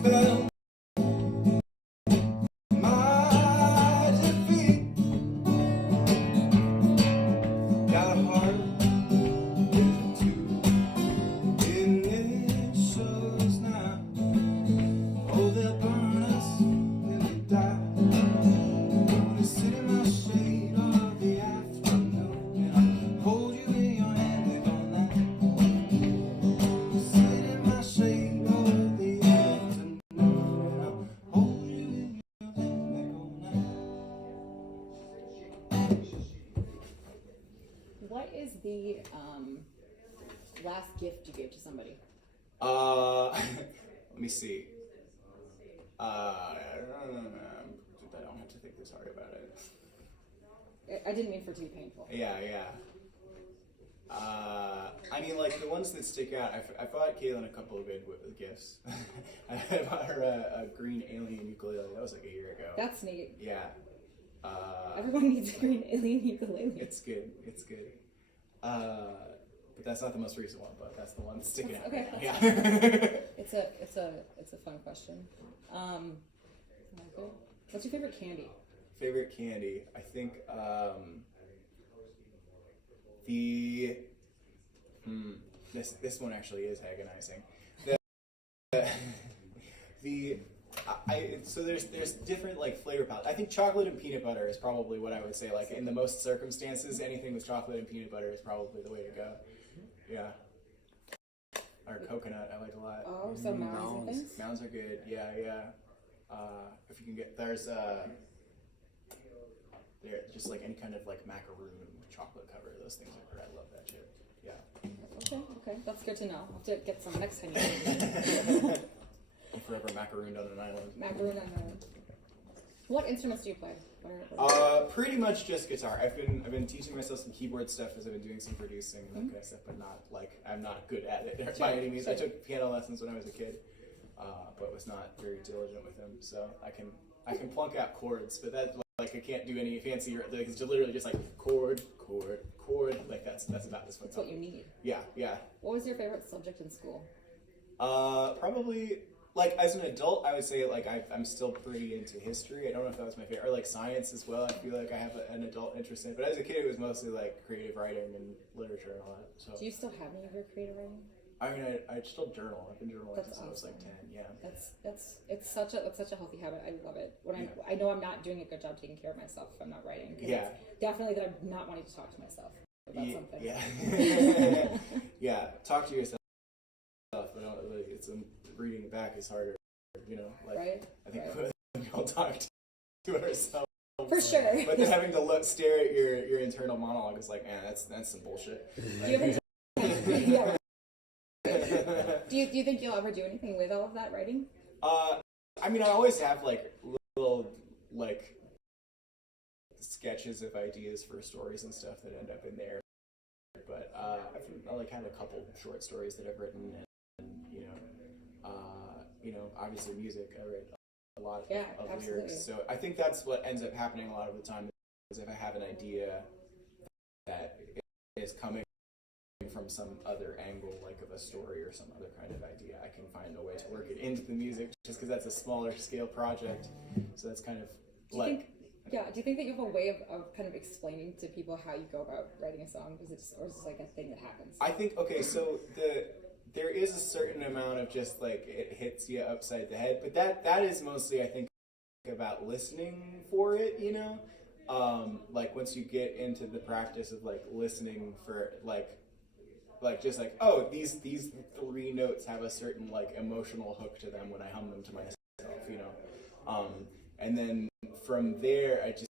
spell my defeat. Got a heart with two initials now. Oh, they'll burn us when we die. Wanna sit in my shade all the afternoon, and I'll hold you in your hand all night. Sit in my shade all the afternoon, and I'll hold you in your hand all night. What is the last gift you gave to somebody? Let me see. I don't have to think this hard about it. I didn't mean for it to be painful. Yeah. I mean, like, the ones that stick out, I bought Caitlin a couple of good gifts. I bought her a green alien ukulele. That was like a year ago. That's neat. Yeah. Everyone needs a green alien ukulele. It's good. But that's not the most recent one, but that's the one that's sticking out. Okay. Yeah. It's a fun question. What's your favorite candy? Favorite candy? I think this one actually is agonizing. So there's different like flavor palettes. I think chocolate and peanut butter is probably what I would say. Like in the most circumstances, anything with chocolate and peanut butter is probably the way to go. Yeah. Or coconut, I like a lot. Oh, so mounds and things? Mounds are good. Yeah. If you can get there just like any kind of like macaroon chocolate cover. Those things are good. I love that shit. Yeah. Okay, that's good to know. I'll have to get some next time you I'm forever macarooned on an island. Macaroon on an island. What instruments do you play? Pretty much just guitar. I've been teaching myself some keyboard stuff as I've been doing some producing and that kind of stuff, but not like I'm not good at it by any means. I took piano lessons when I was a kid, but was not very diligent with them. So I can plunk out chords, but that's like I can't do any fancy. Like it's literally just like chord. Like that's about this. That's what you need. Yeah. What was your favorite subject in school? Probably. Like, as an adult, I would say, like, I'm still pretty into history. I don't know if that was my favorite. Or, like, science as well. I feel like I have an adult interest in it. But as a kid, it was mostly, like, creative writing and literature and all that. So. Do you still have any of your creative writing? I mean, I still journal. I've been journaling since I was, like, 10, yeah. It's such a healthy habit. I love it. I know I'm not doing a good job taking care of myself if I'm not writing. Yeah. It's definitely that I'm not wanting to talk to myself about something. Yeah. Yeah. Talk to yourself. But like, reading it back is harder, you know. Like, right? I think we all talk to ourselves. For sure. But then having to stare at your internal monologue is like, man, that's some bullshit. Do you think you'll ever do anything with all of that writing? I mean, I always have like little like sketches of ideas for stories and stuff that end up in there. But I like have a couple short stories that I've written, and obviously music. I write a lot of lyrics, so I think that's what ends up happening a lot of the time. Is if I have an idea that is coming from some other angle, like of a story or some other kind of idea, I can find a way to work it into the music, just because that's a smaller scale project. So that's kind of do you think that you have a way of kind of explaining to people how you go about writing a song? Or is it like a thing that happens? I think, so there is a certain amount of just like it hits you upside the head, but that is mostly, I think, about listening for it, you know? Like once you get into the practice of like listening for like just like, oh, these three notes have a certain like emotional hook to them when I hum them to myself, you know? And then from there, I just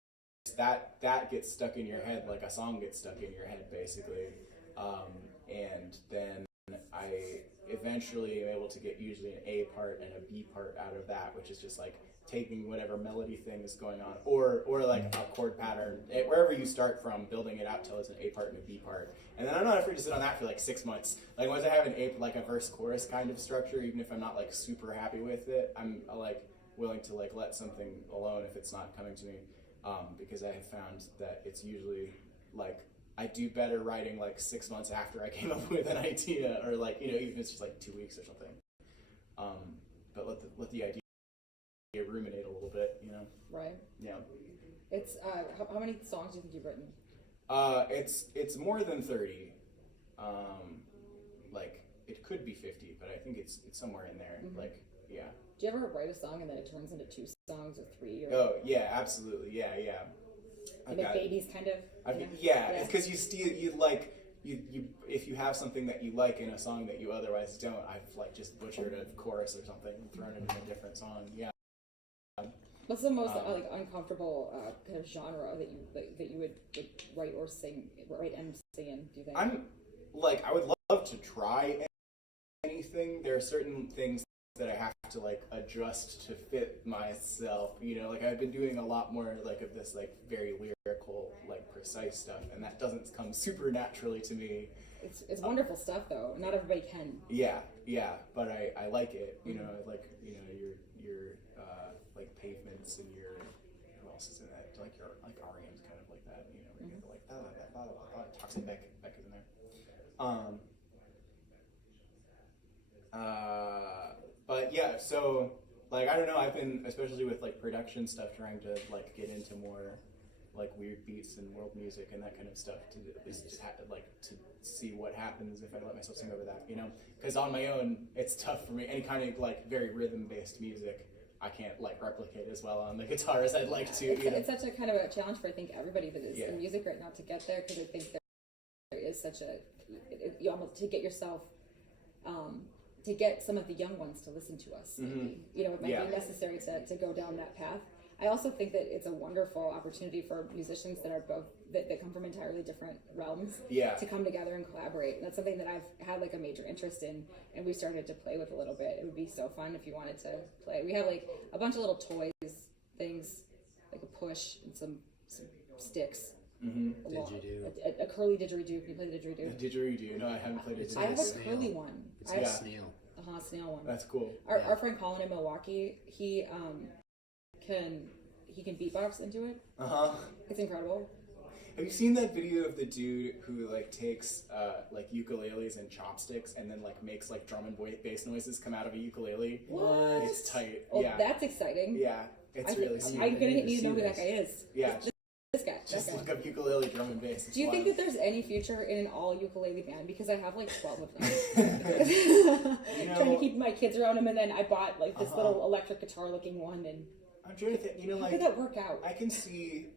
that gets stuck in your head, like a song gets stuck in your head, basically. And then I eventually am able to get usually an A part and a B part out of that, which is just like taking whatever melody thing is going on, or like a chord pattern, wherever you start from, building it out till it's an A part and a B part. And then I'm not afraid to sit on that for like 6 months. Like once I have an like a verse chorus kind of structure, even if I'm not like super happy with it, I'm like willing to like let something alone if it's not coming to me, because I have found that it's usually like I do better writing like 6 months after I came up with an idea, or like, you know, even if it's just like 2 weeks or something. But let with the idea, ruminate a little bit, you know. Right. Yeah. It's how many songs do you think you've written? It's more than 30. Like it could be 50, but I think it's somewhere in there. Mm-hmm. Like, yeah. Do you ever write a song and then it turns into 2 songs or 3? Or... Oh yeah, absolutely. Yeah. You make babies, kind of. It's because you if you have something that you like in a song that you otherwise don't. I've like just butchered a chorus or something and thrown it in a different song. Yeah. What's the most like uncomfortable kind of genre that you would write or sing, write and sing in? Do you think? I would love to try anything. There are certain things that I have to like adjust to fit myself. You know, like I've been doing a lot more like of this like very lyrical, like precise stuff, and that doesn't come super naturally to me. It's wonderful stuff though. Not everybody can. Yeah, but I like it. You know, like your like Pavements and your who else is in that? Like your like REM's kind of like that. You know, where you have like Toxic Beck is in there. But yeah, so like I don't know, I've been especially with like production stuff trying to like get into more like weird beats and world music and that kind of stuff to at least just like to see what happens if I let myself sing over that, you know? Because on my own, it's tough for me. Any kind of like very rhythm-based music, I can't like replicate as well on the guitar as I'd like to. It's such a kind of a challenge for I think everybody that is in music right now to get there, because I think there is such you almost to get yourself. To get some of the young ones to listen to us, maybe. You know, it might be necessary to go down that path. I also think that it's a wonderful opportunity for musicians that are both that come from entirely different realms to come together and collaborate. And that's something that I've had like a major interest in, and we started to play with a little bit. It would be so fun if you wanted to play. We have like a bunch of little toys, things like a push and some sticks. Mm-hmm. Didgeridoo. A curly didgeridoo. Can you play the didgeridoo? Didgeridoo. No, I haven't played it. I have a curly one. It's a snail. Snail one. That's cool. Our friend Colin in Milwaukee, he can beatbox into it. It's incredible. Have you seen that video of the dude who like takes like ukuleles and chopsticks and then like makes like drum and bass noises come out of a ukulele? What? It's tight. Oh, that's exciting. Yeah, it's really sweet. I'm gonna need to know who that guy is. Yeah. This guy. Just look up ukulele drum and bass. Do you think that there's any future in an all ukulele band? Because I have like 12 of them. Trying to keep my kids around them, and then I bought like this little electric guitar looking one, and I'm trying to think. You know, like how could that work out? I can see,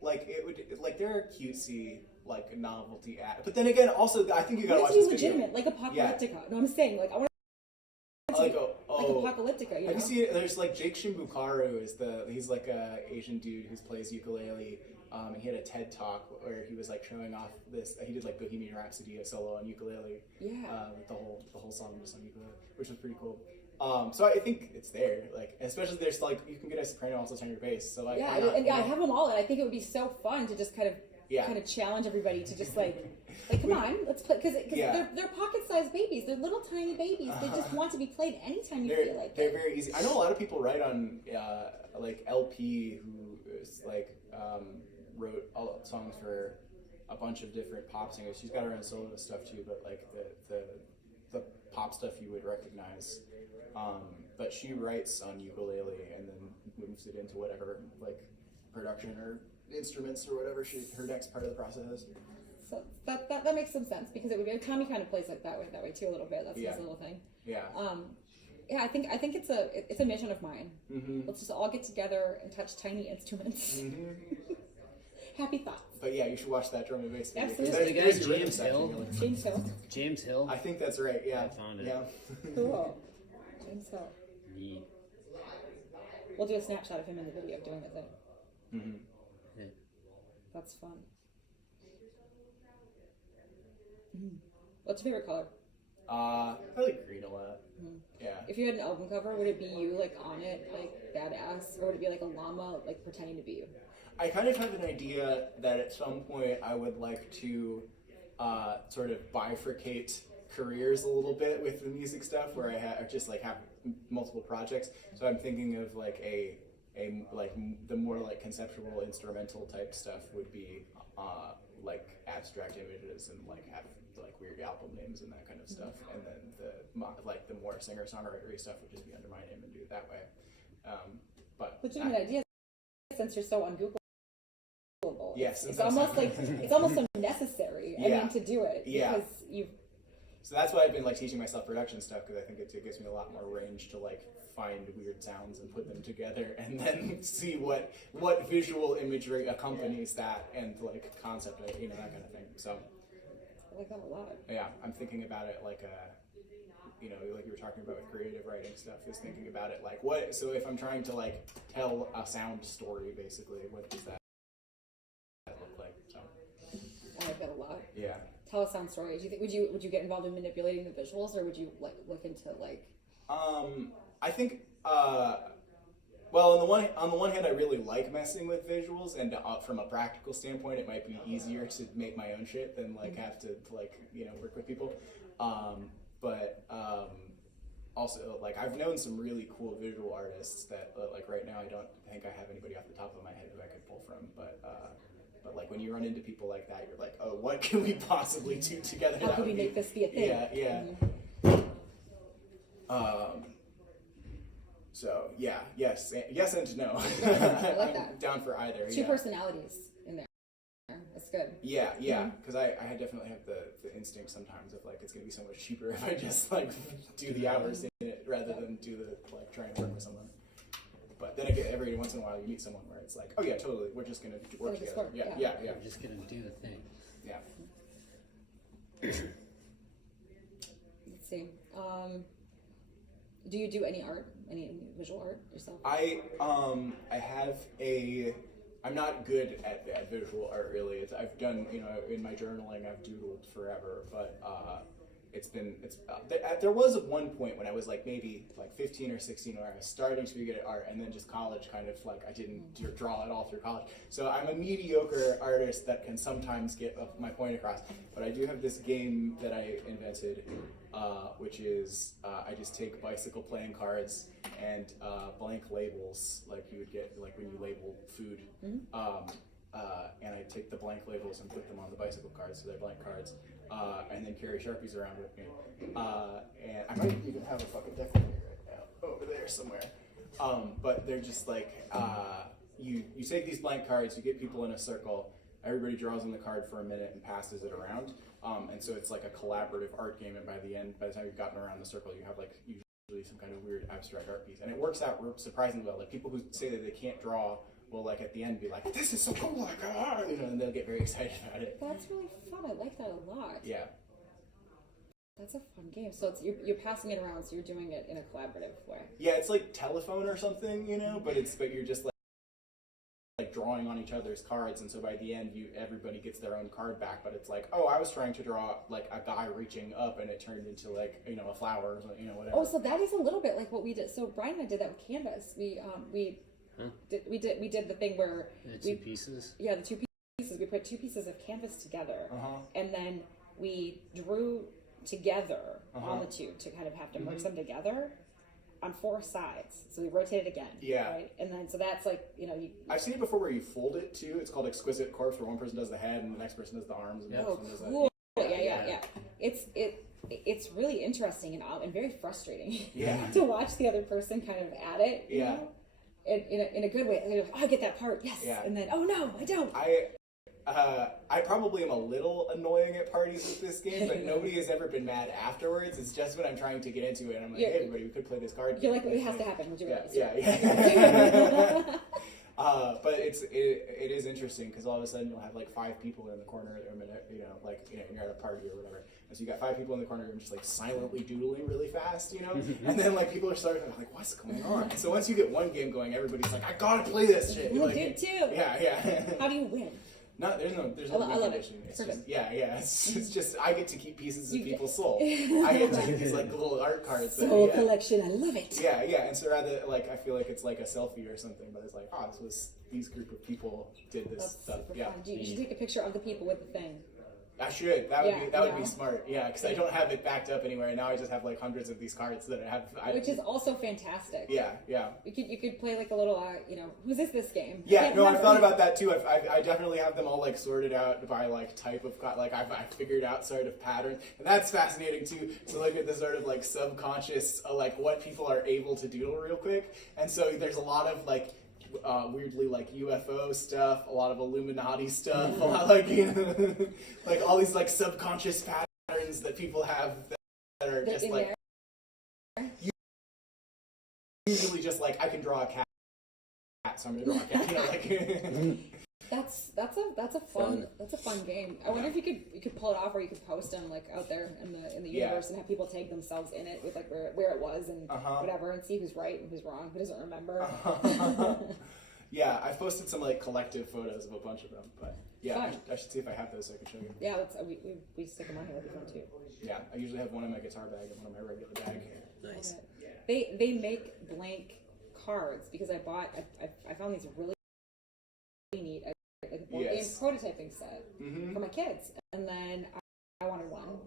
like it would like there are cutesy like novelty but then again, also I think you gotta watch this legitimate, video. Like Apocalyptica. Yeah. No, I'm saying like I want. Like Apocalyptica, you know? Have you seen? There's like Jake Shimbukaru he's like a Asian dude who plays ukulele. And he had a TED talk where he was like showing off this. He did like Bohemian Rhapsody, a solo on ukulele. Yeah. The whole song just on ukulele, which was pretty cool. So I think it's there. Like especially there's like you can get a soprano also on your bass. So like I have them all, and I think it would be so fun to just kind of challenge everybody to just like come on, let's play, because they're pocket-sized babies. They're little tiny babies. They just want to be played anytime you feel like they're very easy. I know a lot of people write on like LP who is like wrote all songs for a bunch of different pop singers. She's got her own solo stuff too, but like the pop stuff you would recognize. But she writes on ukulele and then moves it into whatever like production or instruments or whatever her next part of the process is. So that makes some sense, because it would be Tommy kind of plays like that way too a little bit. That's his little thing. Yeah. I think it's a mission of mine. Mm-hmm. Let's just all get together and touch tiny instruments. Mm-hmm. Happy thoughts. But yeah, you should watch that drum and bass video. Absolutely. The guy James Hill. James Hill. James Hill. I think that's right. Yeah. I found it. Yeah. Cool. James Hill. Yeah. We'll do a snapshot of him in the video doing the thing. Mm-hmm. Yeah. That's fun. What's your favorite color? I like green a lot. Mm-hmm. Yeah. If you had an album cover, would it be you like on it, like badass, or would it be like a llama, like pretending to be you? I kind of have an idea that at some point I would like to sort of bifurcate careers a little bit with the music stuff, where I have multiple projects. So I'm thinking of like the more like conceptual instrumental type stuff would be like abstract images and like have like weird album names and that kind of stuff, and then the more singer-songwriter stuff would just be under my name and do it that way. But legitimate idea, since you're so ungoogleable. Yes, it's almost like it's almost unnecessary. I mean, to do it because you. So that's why I've been like teaching myself production stuff, because I think it gives me a lot more range to like find weird sounds and put them together, and then see what visual imagery accompanies that, and like concept, that kind of thing. So I like that a lot. Yeah, I'm thinking about it like like you were talking about with creative writing stuff, is thinking about it like so if I'm trying to like tell a sound story, basically, what does that look like? So I like that a lot. Yeah. Tell a sound story. Do you think would you get involved in manipulating the visuals, or would you like look into like? I think well, on the one hand, I really like messing with visuals, and from a practical standpoint, it might be easier to make my own shit than like have to like work with people. But also, like, I've known some really cool visual artists that like right now I don't think I have anybody off the top of my head who I could pull from, but like when you run into people like that, you're like, oh, what can we possibly do together? How can we make this be a thing? Yeah. So yes and no. I like that. I'm down for either. Two personalities in there. That's good. Yeah, because I definitely have the instinct sometimes of like, it's gonna be so much cheaper if I just like do the hours in it rather than do the like trying to work with someone. But then again, every once in a while you meet someone where it's like, oh yeah, totally, we're just gonna work together. Yeah. We're just gonna do the thing. Yeah. Let's see. Do you do any art, any visual art yourself? I'm not good at visual art really. I've done, in my journaling I've doodled forever, but there was at one point when I was like maybe like 15 or 16 where I was starting to be good at art, and then just college kind of like I didn't draw at all through college. So I'm a mediocre artist that can sometimes get my point across, but I do have this game that I invented, which is I just take bicycle playing cards and blank labels like you would get like when you label food. And I take the blank labels and put them on the bicycle cards, so they're blank cards, and then carry Sharpies around with me. And I might even have a fucking deck here right now, over there somewhere. But they're just like, you take these blank cards, you get people in a circle, everybody draws on the card for a minute and passes it around. And so it's like a collaborative art game, and by the time you've gotten around the circle, you have like usually some kind of weird abstract art piece. And it works out surprisingly well. Like people who say that they can't draw will like at the end be like, this is so cool, like, and they'll get very excited about it. That's really fun. I like that a lot. Yeah. That's a fun game. So it's you're passing it around, so you're doing it in a collaborative way. Yeah, it's like telephone or something, but you're just like drawing on each other's cards, and so by the end everybody gets their own card back, but it's like, oh, I was trying to draw like a guy reaching up and it turned into like a flower or something, whatever. Oh, so that is a little bit like what we did. So Brian and I did that with Canvas. We did the thing where the two pieces. Yeah, the two pieces. We put two pieces of canvas together, and then we drew together on the two to kind of have to merge them together on four sides. So we rotate it again. Yeah. Right? And then so that's like I've seen it before where you fold it too. It's called exquisite corpse, where one person does the head and the next person does the arms. And the next person does cool. Yeah. It's really interesting and very frustrating. Yeah. To watch the other person kind of at it. You know? In a good way. And they're like, oh, I get that part, yes. Yeah. And then, oh no, I don't. I probably am a little annoying at parties with this game, but nobody has ever been mad afterwards. It's just when I'm trying to get into it, and I'm like, hey, everybody, we could play this card. You're like, it has to happen. Would you realize? Yeah. But it is interesting because all of a sudden you'll have like 5 people in the corner of the room, and you're at a party or whatever. And so you got 5 people in the corner of the room just like silently doodling really fast, and then like people are starting like, what's going on? And so once you get one game going, everybody's like, I gotta play this shit. We'll do it too. Yeah. How do you win? No, there's no win condition. It's just, it's just I get to keep pieces of people's soul. I get to keep these like little art cards. Soul collection, I love it. Yeah, and so rather like I feel like it's like a selfie or something, but it's like, these group of people did this stuff. Fun. You should take a picture of the people with the thing. I should. That would be Yeah. smart. Yeah, because I don't have it backed up anywhere. Now I just have like hundreds of these cards that I have. Which is also fantastic. Yeah. You could play like a little, who's this game? Yeah, no, I've thought about that too. I definitely have them all like sorted out by like type of like I've figured out sort of patterns, and that's fascinating too. To look at the sort of like subconscious, like what people are able to do real quick. And so there's a lot of like weirdly like UFO stuff, a lot of Illuminati stuff, a lot like like all these like subconscious patterns that people have that are just like usually just like I can draw a cat, so I'm gonna draw a cat. Like that's a fun game. I wonder if you could pull it off, or you could post them like out there in the universe and have people tag themselves in it with like where it was and whatever, and see who's right and who's wrong, who doesn't remember. Yeah, I've posted some like collective photos of a bunch of them, but yeah, I should see if I have those so I can show you. Yeah, we stick them on here if you want to. Yeah, I usually have one in my guitar bag and one in my regular bag. Nice. They make blank cards because I found these really neat like a board game prototyping set for my kids, and then I wanted one.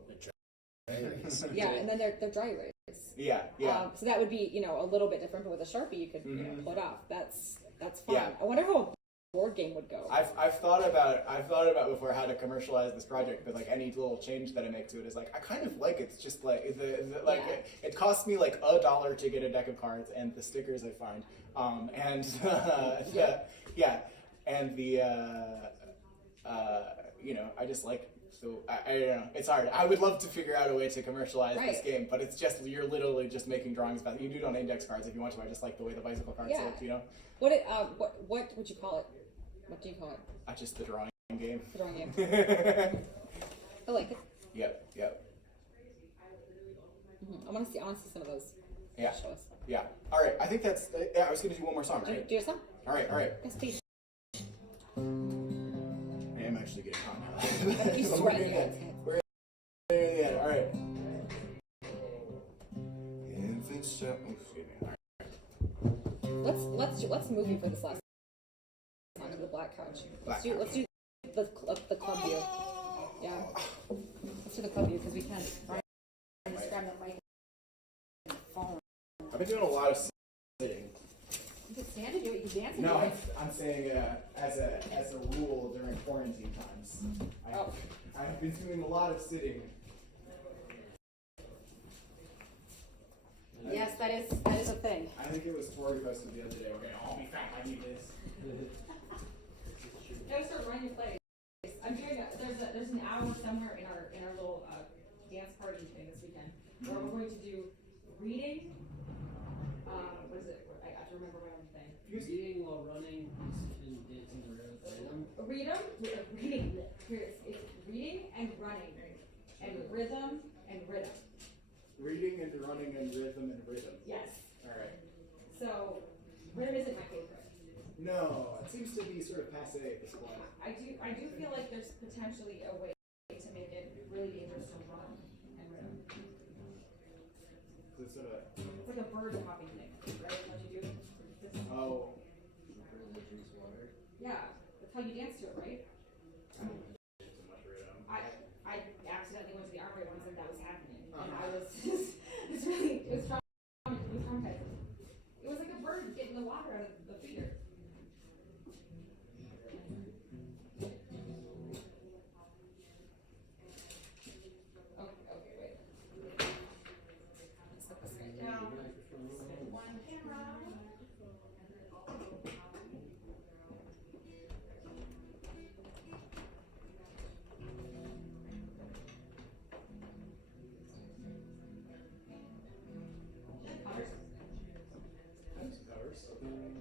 Yeah, and then they're dry erase. Yeah. So that would be a little bit different, but with a Sharpie you could pull it off. That's fun. Yeah. I wonder how a board game would go. I've thought about before how to commercialize this project, but like any little change that I make to it is like I kind of like it's just like it costs me like $1 to get a deck of cards and the stickers I find, and and the I just like. So I don't know. It's hard. I would love to figure out a way to commercialize this game, but it's just you're literally just making drawings about it. You do it on index cards if you want to. I just like the way the bicycle cards look. What would you call it? What do you call it? Just the drawing game. The drawing game. I like it. Yep. I want to see some of those. Yeah. Show us. Yeah. All right. I think that's. I was going to do one more song. Right? Do you have some? All right. Yes, please. I am actually getting hot now. You sweating? We're near the end. All right. Excuse me. All right. Let's move you for this last song to the Black Couch. Let's do the club view. Yeah. Let's do the club view because we can't. Just grab the mic and the phone. I've been doing a lot of sitting. You can stand and do it. You can dance and No, do it. I'm saying as a rule during quarantine times. I've been doing a lot of sitting. Yes, that is a thing. I think it was Tori posted the other day. Okay, I'll be fat. I need this. You gotta start running your place. I'm doing. There's an hour somewhere in our little dance party thing this weekend where we're going to do reading. What is it? I have to remember my own thing. Reading while running and dancing around rhythm. Reading. Here it's reading and running and rhythm and rhythm. Reading and running and rhythm and rhythm. Yes. All right. So rhythm isn't my favorite. No, it seems to be sort of passé at this point. I do feel like there's potentially a way to make it really dangerous to run and rhythm. It's sort of. It's like a bird hopping thing, right? What you do? Oh. Yeah, that's how you dance to it, right? I don't know too much rhythm. I accidentally went to the armory once and that was happening, and I was it was traumatizing. It was like a bird getting the water out of the feeder. Okay, wait. Let's put this right down. One camera. Covers.